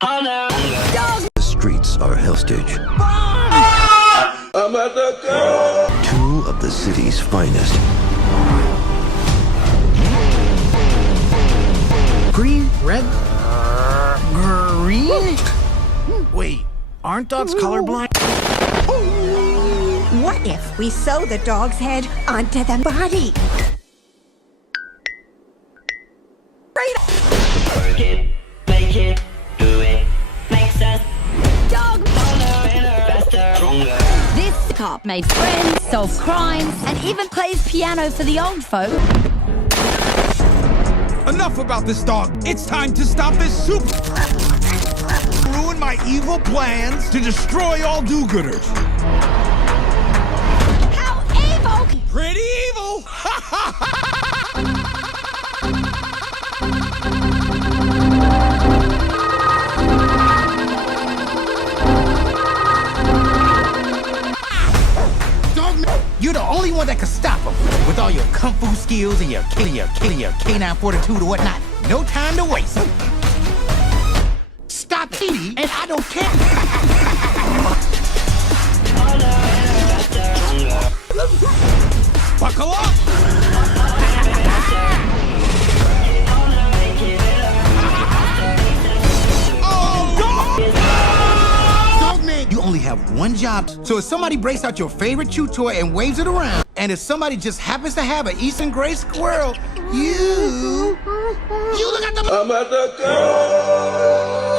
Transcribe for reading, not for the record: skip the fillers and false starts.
Dog! The streets are hostage. I'm at the girl. Two of the city's finest. Green, red, green? Wait, aren't dogs colorblind? What if we sew the dog's head onto the body? Work it, make it, do it, makes us Dog! faster, stronger. This cop made friends, solved crimes, and even plays piano for the old folk. Enough about this dog. It's time to stop this super ruin my evil plans to destroy all do-gooders. How evil! Pretty evil. You're the only one that can stop him. With all your kung fu skills and your canine fortitude or whatnot. No time to waste. Stop eating, and I don't care. Buckle up. You only have one job. So if somebody breaks out your favorite chew toy and waves it around, and if somebody just happens to have an Eastern gray squirrel, you look at the... I'm at the girl.